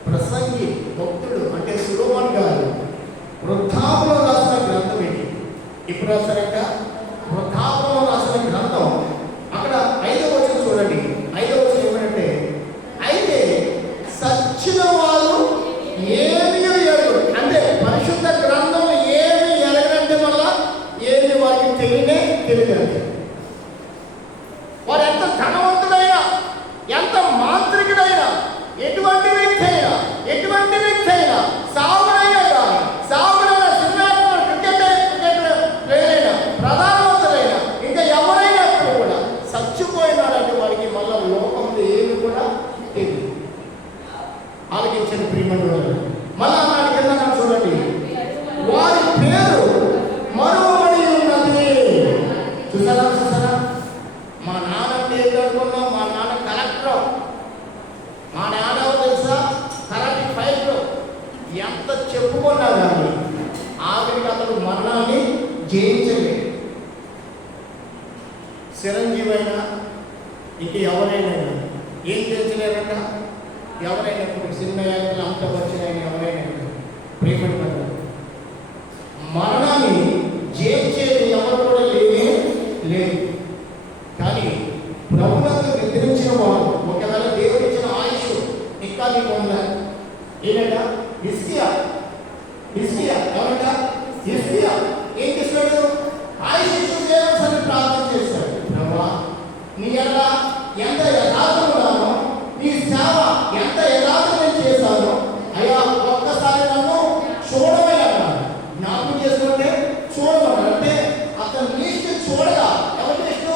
ప్రసంగి భక్తుడు అంటే సొలొమోను గారు వృద్ధాప్యంలో రాసిన గ్రంథం ఏంటి? ఇప్పుడు రాశారంట వృద్ధాప్యంలో రాసిన గ్రంథం. అక్కడ 5వ వచనం చూడండి. 5వ వచనం ఏమంటే, అయితే సచ్చిన వారు ఏమీ ఎరుగరు. అంటే పరిశుద్ధ గ్రంథం ఏమి ఎరగనంటే వల్ల ఏమి వారికి తెలియదు. వారు ఎంత ధనవంతుడైనా, ఎంత మాంత్రికుడైనా, ఎటువంటి వ్యక్తి అయినా సాగునైనా కానీ సాగునైన సినిమాలో క్రికెట్ ప్లేయర్ అయినా ప్రధానమంత్రులైనా ఇంకా ఎవరైనా కూడా చచ్చిపోయినాడంటే వారికి మళ్ళా లోకంలో ఏమి కూడా తెలియదు. ఆలకించిన ప్రియమైన మళ్ళా నాటి కింద చూడండి, వారి పేరు మరువబడి ఉన్నది. చూసారా? మా నాన్న పేరు అనుకున్నాం, మా నాన్న కలెక్టర్, మా నాన్న తెలుసా కరెంట్ ఫైల్ ఎంత చెప్పుకున్నా కానీ ఆఖరికి అతను మరణాన్ని జయించలేదు. చిరంజీవి అయినా ఇంక ఎవరైనా ఏం చేయించలేరంట. ఎవరైనా ఇప్పుడు సినిమా యాక్టర్లు అంత వచ్చిన ఎవరైనా ప్రేమని పడ్డారు. మరణాన్ని జయించేది ఎవరు కూడా లేదు. కానీ ప్రభుత్వం నిద్రించిన వారు ఒకవేళ దేవుడు ఇచ్చిన ఆయుష్ ఇంకా నీకు ఉందా? ఏంటంట హిజ్కియా ఎవరంట? హిజ్కియా ఏం చేస్తాడు? ఆయుష్ దేవుని ప్రార్థన చేస్తాడు. ప్రభువా, నీ ఎలా ఎంత యథార్థమున్నానో, నీ సేవ ఎంత యథార్థం చేశానో అయ్యా, ఒక్కసారి నన్ను చూడమయ్యా, జ్ఞాపకం చేసుకుంటే చూడమని. అంటే అతను లిస్ట్ చూడగా, ఎవరి లిస్టు?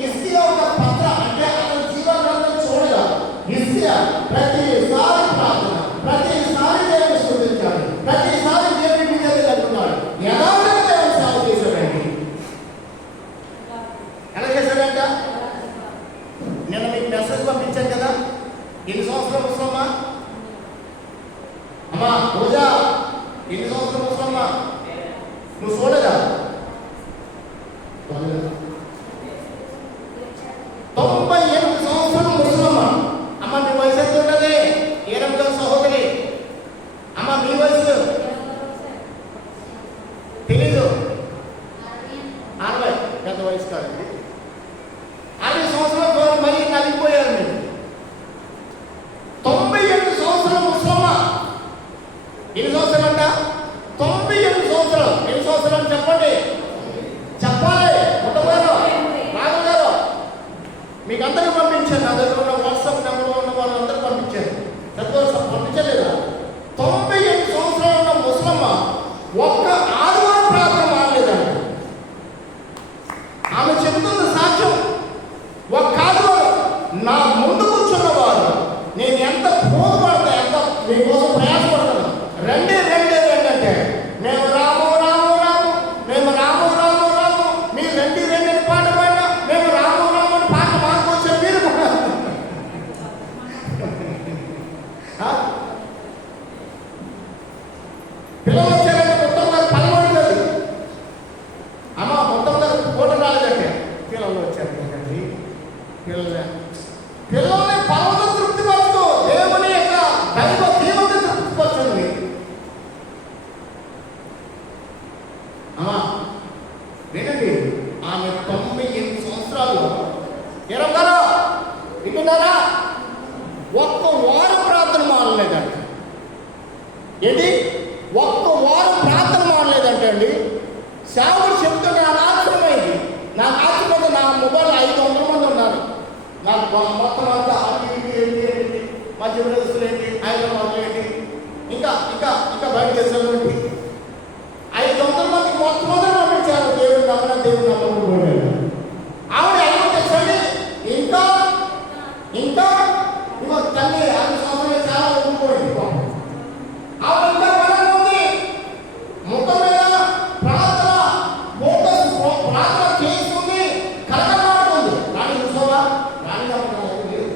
హిజ్కియా ఒక పత్ర, అంటే అతని జీవనాన్ని చూడగా హిజ్కియా ప్రతిసారి ప్రార్థన, ప్రతిసారి దేవుని స్తుతించాడు, ప్రతిసారి దేవుని విజయాలు అనుకున్నాడు. యథార్థంగా దేవుని సేవ చేశాడండి. ఎలా చేశాడంట? నేను మీకు మెసేజ్ పంపించాను కదా, ఎన్ని సంవత్సరాలు వస్తామా అమ్మా రోజా, ఎన్ని సంవత్సరాలు వస్తామా? నువ్వు చూడగా 98 సంవత్సరాలు ముసలమ్మా. అమ్మ మీ వయసు ఎంత ఉంటుంది? 8వ సహోదరి. అమ్మ మీ వయసు సంవత్సరాలు చెప్పండి, చెప్పాలి. మొట్టమొదటి రాఘవ గారు మీకు అందరూ పంపించాను, నా దగ్గర ఉన్న వాట్సాప్ నెంబర్లో ఉన్న వాళ్ళందరూ పంపించారు. పంపించలేదా? 98 సంవత్సరాలు ఉన్న ముసలమ్మ ఒక్క ఆదివారం ప్రార్థన మానలేదండి. ఆమె చెబుతున్న సాక్ష్యం, ఒక్క ఆదివారం నా ముందు కూర్చున్న వారు నేను ఎంత బోధపడతా, ఎంత మీకోసం ప్రయాసపడతాను, రెండే అంటే మేము రాము రాము రాము, మేము రాము రాము రాము, మీరు రెండు పాట పాడినా మేము రాము రాము అని పాట మానుకొచ్చారు. మీరు పిల్లలు వచ్చారంటే మొత్తం గారు పలవడలేదు. అమ్మ మొత్తం గారు కోట రాలేదంటే పిల్లలు వచ్చారు కదండి. పిల్లల్ని పర్వతం తృప్తిపరచు, దేవుని యొక్క దైవ దీవత తృప్తిపరచండి. అమ్మా వినండి, ఆమె 98 సంవత్సరాలు ఎరగారా విన్నారా, ఒక్క వారం ప్రార్థన మానలేదంట. ఏంటి, ఒక్క వారం ప్రార్థన మానలేదంటే అండి. సేవకుడు చెప్తుంటే నాకు ఆశ్చర్యమైంది. నాకు ఆశ్చర్యపోతే నా మొబైల్ 500 మంది ఉన్నారు. నాకు మొత్తం అంతా ఏంటి, మధ్యప్రదేశ్లో ఏంటి, హైదరాబాద్లో ఏంటి, ఇంకా ఇంకా ఇంకా బయట దేశాల్లో ఏంటి, 500 మందికి మొట్టమొదటి పంపించారు. దేవుడు నమ్మడం, దేవుడు నమ్మకూడదు. ఆవిడ ఎలా తెచ్చండి, ఇంకా ఇంకా ఇంకో తల్లి 5 సంవత్సరాలు చాలా ఉండిపోయింది. ఆవిడ ఇంకా బలంగా ఉంది. ముఖం మీద ప్రార్థన ప్రార్థన చేస్తుంది, కలకలాడుతుంది. రాణి చూసావా, రాణి నమ్మకం లేదు.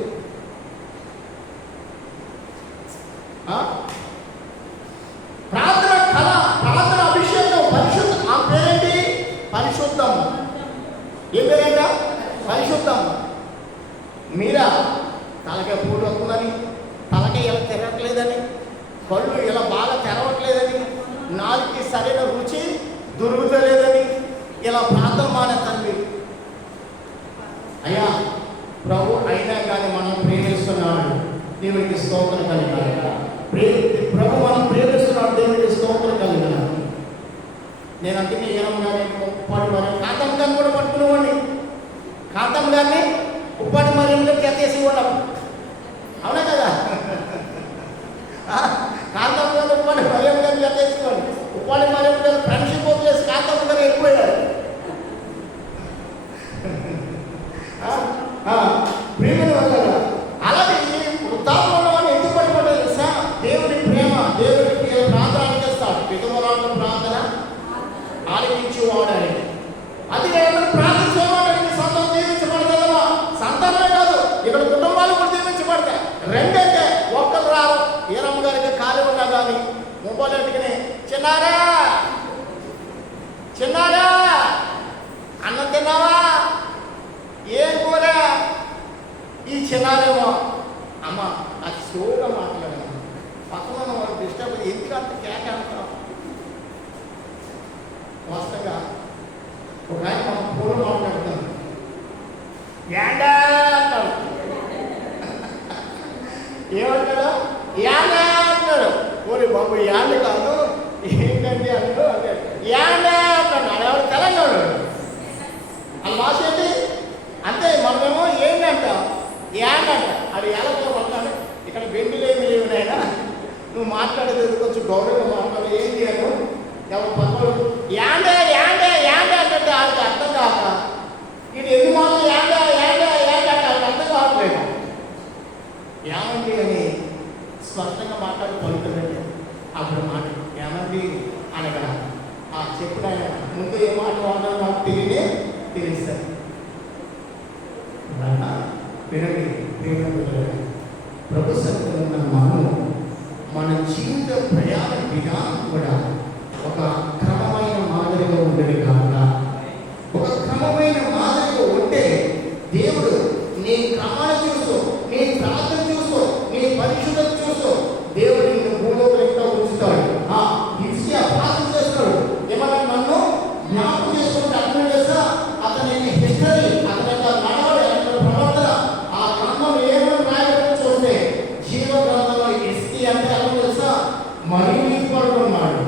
ప్రార్థన కళ, ప్రార్థన అభిషేకం, పరిశుద్ధ. ఆ పేరేంటి, పరిశుద్ధం. ఏ పేరేంట, పరిశుద్ధం. మీరా తలకే పూట వస్తుందని, తలకే ఇలా తిరగట్లేదని, కళ్ళు ఇలా బాగా తెరవట్లేదని, నాలుగుకి సరైన రుచి దొరుకుతలేదని ఇలా ప్రార్థన మానేతండి. అయ్యా ప్రభు అయినా కానీ మనం ప్రేమిస్తున్నాడు, దేవుడికి స్తోత్రం కలిగాలి. ప్రభు మనం ప్రేమిస్తున్నాడు, దేవుడికి స్తోత్రం కలిగాలి. నేను అందుకే కానీ ఉప్పాటి మరి కాంతం గారిని కూడా పట్టుకునేవాడిని. కాంతం గారిని ఉప్పాటి మరియంలో చేసేసి ఇవ్వడం, అవునా కదా? కాంతం గారు ఉప్పాటి మరియం గారిని చేసేసుకోండి. ఉప్పాటి మరియం గారు ఫ్రెండ్షిప్ చేసి కాంతం గారు ఎక్కువయ్యారు. ప్రేమను వల్ల అలాగే వృద్ధాపంలో ఎందుకు పడిపడ్డారు తెలుసా? దేవుడి ప్రేమ, దేవుడికి ప్రార్థన చేస్తాడు. విధవరాలు ప్రార్థన ఆలకించేవాడని. అది నేను ప్రార్థన చేయవాడని సంతానం దీవించబడతావా? సంతానమే కాదు, ఇక్కడ కుటుంబాలు కూడా దీవించబడతాయి. రెండంటే ఒక్కరు రారు. ఈరమ్మ గారికి ఖాళీ ఉన్నా కానీ మొబైల్ ఎట్టుకుని చిన్నారా చిన్నారా అన్నం తిన్నావా, ఏం కూర, ఈ చిన్నారేమో అమ్మ అది స్లోగా మాట్లాడాను, పక్కన వాళ్ళు డిస్టర్బ్ ఎందుకు అంత కేక అంటాం. వాస్తవంగా ఒక ఆయన మనం పూలు మాట్లాడుతాం, యాండా అంటాడు. ఏమంటాడు, యాండా అంటాడు. ఓరి బాబు యాండ్ కాదు ఏంటండి అంటూ అంటే యాండా అంటాడు. అడేవాడు తెలంగాణ అది భాష ఏంటి అంతే. మనమేమో ఏంటంట యాండ్ అంట. అది ఎలా పడతాను, ఇక్కడ బెండులు ఏమి లేవు నాయన, నువ్వు మాట్లాడేది కొంచెం గౌరవంగా మాట్లాడు, ఏం చేయను ఎవరు పక్కడు యాండే యాండే యాండే అంటే వాళ్ళకి అర్థం కాక ఇది ఎన్ని మాటలు యాండే యాండే యాండే అంటే వాళ్ళకి అర్థం కావట్లేదు. ఏమండి అని స్పష్టంగా మాట్లాడి పలుకుతుందండి. అప్పుడు మాట ఏమండి అనగా చెప్పిన ముందు ఏ మాట వాడాలో నాకు తెలుస్తాయి. వినండి ప్రభు సత్యం ఉన్న మన జీవిత ప్రయాణ విధానం కూడా ఒక క్రమమైన మాదిరిగా ఉండేది కాక, ఒక క్రమమైన మాదిరిగా ఉంటే దేవుడు నీ క్రమాన్ని చూస్తూ, నీ ప్రార్థన చూస్తూ, నీ పరిశుద్ధత చూస్తూ దేవుడు నిన్ను భూలోకం ఇంకా ఉంచుతాడు. హిజ్కియా ప్రార్థన చేస్తాడు, ఏమన్నా నన్ను జ్ఞాపకం చేసుకుంటే అర్థం చేస్తా అతని హిస్టరీ, అతని యొక్క నడవడి, అతని ప్రవర్తన, ఆ గ్రంథం ఏమని రాయబడి చూస్తే జీవ గ్రంథంలో హిజ్కియా అంటే అర్థం చేస్తా మరీ పడుకున్నాడు.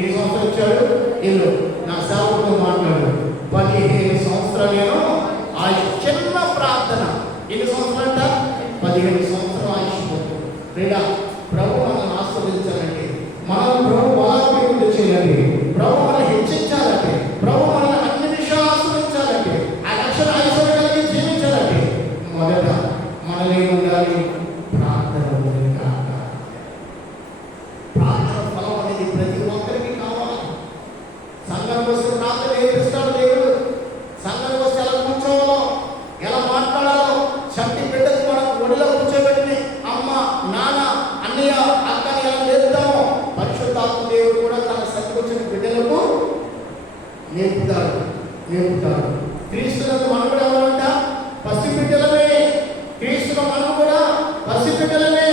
ఎన్ని సంవత్సరాలు ఇచ్చాడు? ఇల్లు. నా సేవకుతో మాట్లాడు. 15 సంవత్సరాలు నేను ఆయుష్. చిన్న ప్రార్థన. ఎన్ని సంవత్సరాలంట? 15 సంవత్సరాలు ఆయుష్. లేదా ప్రభు మనల్ని ఆస్వాదించాలంటే, మనం ప్రభు బలాభివృద్ధి చేయాలి, ప్రభు మనల్ని హెచ్చించాలంటే, ప్రభు మనల్ని అన్ని విషయాలు ఆస్వాదించాలంటే, ఆ లక్షణ ఐశ్వర్యం కలిగి జీవించాలంటే మొదట మనలో ఉండాలి ప్రార్థన. ప్రార్థన ఫలం అనేది ప్రతి ఒక్కరికి కావాలి. సంఘం వస్తే ప్రార్థన నేర్పిస్తాడు దేవుడు. సంఘం వస్తే ఎలా కూర్చోవాలో, ఎలా మాట్లాడాలో, శక్తి బిడ్డకు మనం ఒడిలో కూర్చోబెట్టి అమ్మ, నాన్న, అన్నయ్య, అక్కని ఎలా నేర్పుతామో పరిశుద్ధాత్మ దేవుడు కూడా తన సత్తి వచ్చిన బిడ్డలకు నేర్పుతాడు. క్రీస్తులకు మనం కూడా ఎవరంట? పసిబిడ్డలమే. క్రీస్తులో మనం కూడా పసిబిడ్డలమే.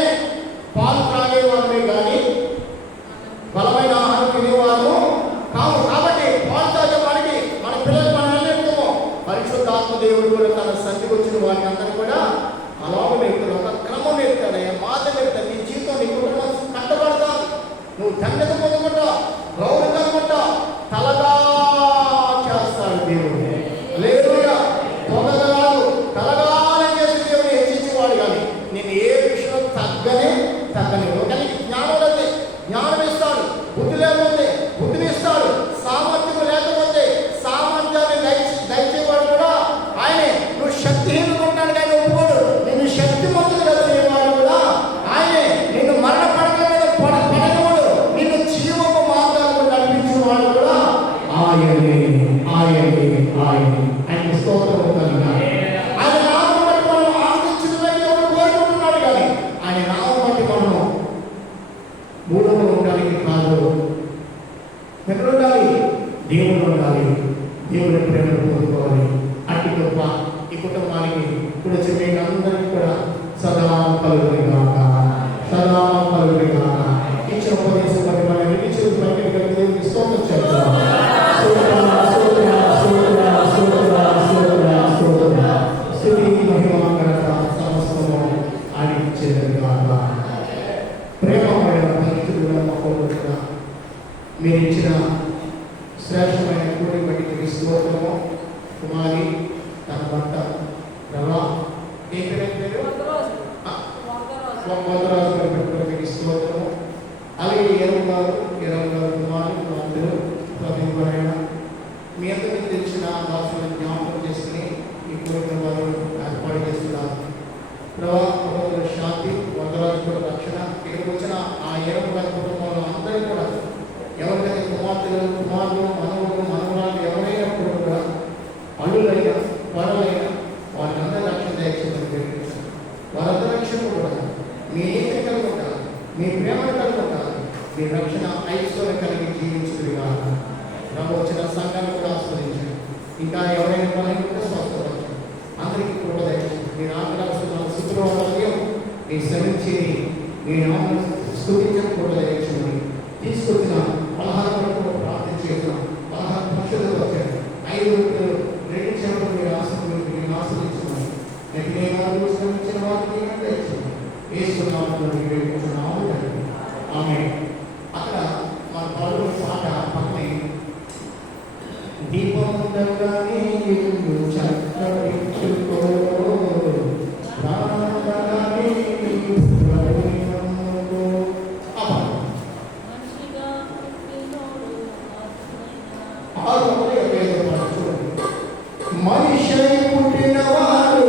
పాలు త్రాగేవారమే కానీ బలమైన ఆహారం తినేవారు కావు. కాబట్టి పాలు తాగే వాడికి మన పిల్లలు మనం నేర్పుతామో పరిశుద్ధాత్మ దేవుడు కూడా తన సన్నిధికి వచ్చిన వారిని అందరూ కూడా అలాగ నేర్పుతాడు. ఒక క్రమం నేర్పుతాడు. మాట నేర్పుతాడు. నీ జీవితం, నీ కుటుంబం కట్టబడతావు. నువ్వు ధన్యత పొందుకుంటావు, గౌరవం కలుగుకుంటావు. తలగా చేస్తాడు దేవుడు. లేదుగా పొందగలడు. తలగానే చేసి దేవుడు హెచ్చించేవాడు కానీ నేను ఏ విషయంలో తగ్గని. ఒకరికి జ్ఞానం లేదే జ్ఞానం ఇస్తాడు, బుద్ధి లేకపోతే బుద్ధిని ఇస్తాడు, సామర్థ్యం లేకపోతే సామర్థ్యాన్ని దయచేవాడు కూడా ఆయనే. నువ్వు శక్తిహీనంగా ఉంటాడు కానీ ఒప్పుకోడు. నేను శక్తిమంతుడుగా చేయవాడు కూడా ఆయనే. నిన్ను మరణ పడక మీద పడనివాడు, నిన్ను జీవపు మార్గాలకు నడిపించేవాడు కూడా ఆయనే. ఆయన స్తోత్రం కలుగుతుంది. ఆయన నామం బట్టి మనం ఆనందించడానికి ఎవరు కోరుకుంటున్నాడు కానీ ఆయన నామం బట్టి మనం మూలంలో ఉండడానికి కాదు. ఎక్కడ ఉండాలి? దేవుడు ఉండాలి. దేవుడి ప్రేమను పొందుకోవాలి. అట్టి గొప్ప ఈ కుటుంబానికి కూడా చెప్పే అందరికీ కూడా సదా కలుగునిగాక. ఇచ్చిన ఉపదేశం బట్టి మన వినిచుడు బయటికి దేవుడికి స్తోత్రం చెప్తాం. స్తుతి మహిమ ఘనత సమస్తము ఆయనకి చెందినగాక. ప్రేమమైన పరిస్థితులు మీరు ఇచ్చిన శ్రేష్టమైన కూడి బట్టి స్తోత్రము. కుమారి తన భర్త రవా పేరు పెట్టుకుని స్తోత్రము. అలాగే 20 కుమారులు అందరూ ప్రతిభైన మీ అందరికీ తెలిసిన దాసులను జ్ఞాపకం చేసుకుని ఈ కోరికల వారు ఏర్పాటు చేస్తున్నారు. ప్రభా శాంతి, వందరాజు కూడా రక్షణ. ఇక్కడికి వచ్చిన ఆ 20 కుటుంబంలో అందరూ కూడా ఎవరికైతే కుమార్తెలు, కుమారులు, మనవులు, మనవరాలు ఎవరైనప్పుడు కూడా అల్లులైనా వరలైనా వారిని అందరి రక్షణ దయచేయమని పేర్కొంటారు. వారందరి రక్షణ కూడా మీ నీతి కలిగి ఉంటారు, మీ ప్రేమను కలిగి ఉంటారు, మీ రక్షణ ఐశ్వర్యం కలిగి జీవించుకుని కాదు. వచ్చిన సంఘాన్ని కూడా ఆస్వాదించారు. ఇంకా ఎవరైనా పని కూడా స్వస్థపరచారు. అందరికీ కూడా దయచేసి మీరు ఆకలిస్తున్న శుక్రవారం మీ శ్రమించి మీ నామం స్తుతించడం కూడా దయచేయండి. తీసుకొచ్చిన పలహారం కూడా ప్రార్థన చేస్తున్నాం. పలహారం పక్షులు వచ్చారు. 5 2 చెవులు మీరు ఆస్వాదించున్నాను. శ్రమించిన వారికి దయచేయండి. వేసుకున్నాము. ఆమె అక్కడ మన పలువురు పాట పక్కనే దీపం ఉండగానే చక్కరించుకో మనిషి పుట్టిన వారు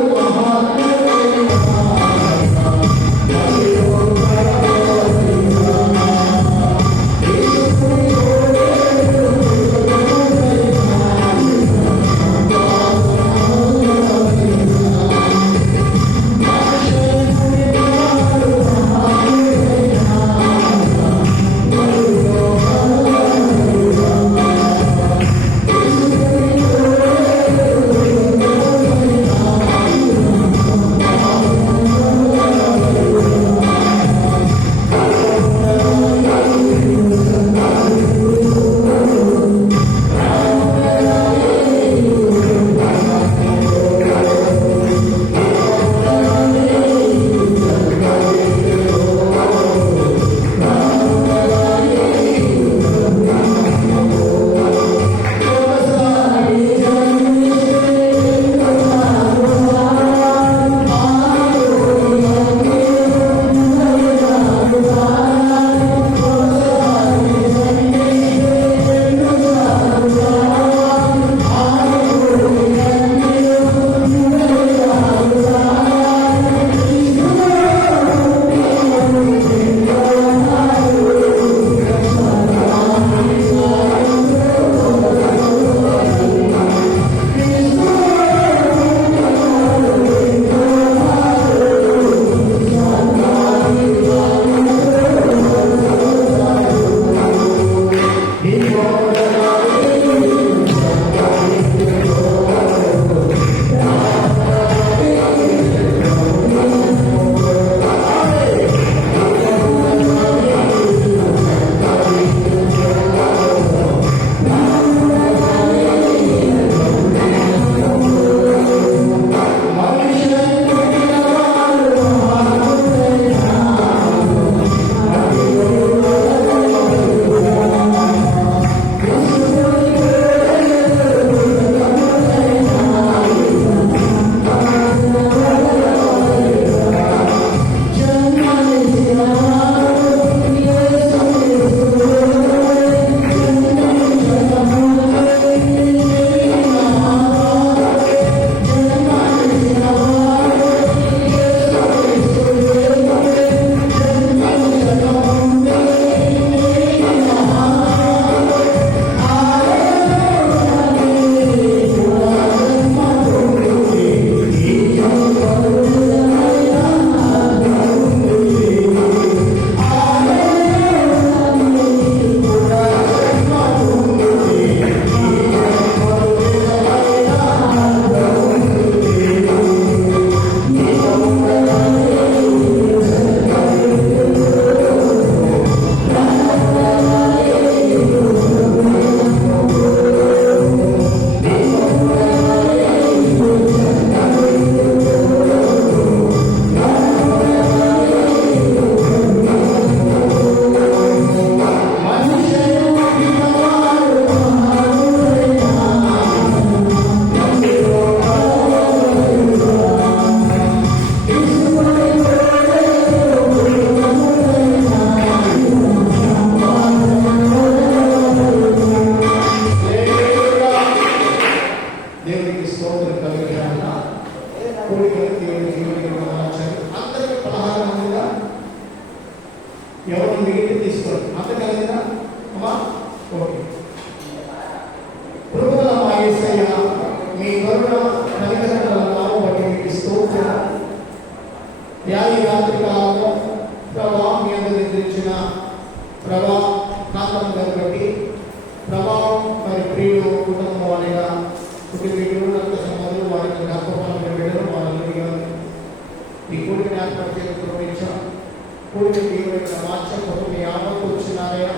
సాధనలను బట్టి ప్రభావం మరి ప్రియులు కుటుంబం వారిగా కుటుంబీకులు రక్త సంబంధులు వారికి జ్ఞాపకాలను బిడ్డలు వాళ్ళని ఈ కూడికి జ్ఞాపకం చేసుకుని కూడికి దేవుడి మార్చకపోతే మీ ఆమెకు వచ్చినారయ్యా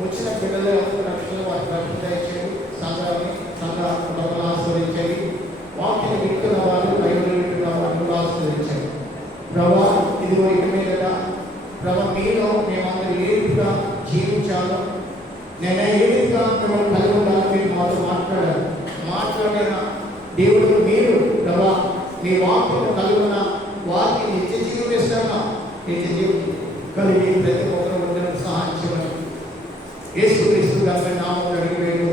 వచ్చిన పిల్లలు రక్షణ వారికి రక్షించేది సంఘాన్ని సంఘాలను ఆస్వాదించేది వాక్యం వింటున్న వాళ్ళు బైబిల్ వింటున్న వాళ్ళు ఆస్వాదించేది. ప్రభా ఇదిగో ఇక మీదట ప్రభా మీలో మేమందరూ ఏ రీతిగా జీవించాలో నేను ఏ రీతిగా మిమ్మల్ని కలిగి ఉండాలని మీరు మాతో మాట్లాడిన దేవుడు మీరు ప్రభా మీ వాక్యం కలిగి ఉన్న వారిని నిత్య జీవం ఇస్తున్నా నిత్య జీవం కలిగి ప్రతి ఒక్కరు సహాయం చేయమని యేసుక్రీస్తు గారి నామములో అడిగి